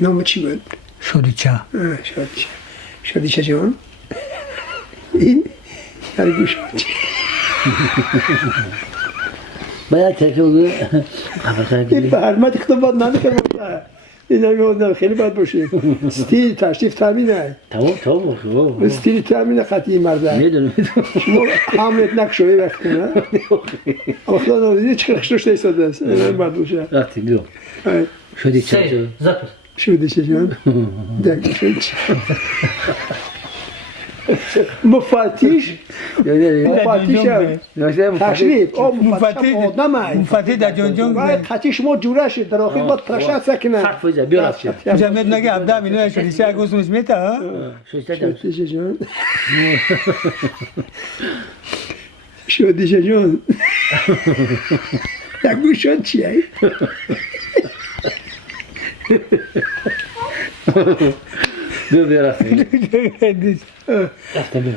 نام چی بود؟ شادیچه. شادیچه جان این در گوش باید تکرار این برمت اختبار نمیکنم این هم خیلی باید باشه ستیل تشریف تامینه تمام ستیل تامینه خطی مرده میدونم شما حملت نکشوی وقتی نه اما خدا نوزیده چه خشتوش تیستاده است این باید باشه رفتی بیام شدی چه زفر. شادیچه جان دکتر شادیچه مفاتیش تشریف مفاتیش آدمه مفتی در جون باید خطی شما جوره شد در آخر باید پرشت سکنه فرق فوزه بیا رفتی جمعیت نگه 17 میلیون شادیچه اگه میته ها؟ شادیچه جان شادیچه جان یک گوش شد چیه؟ بیا رفتی رفتم بیا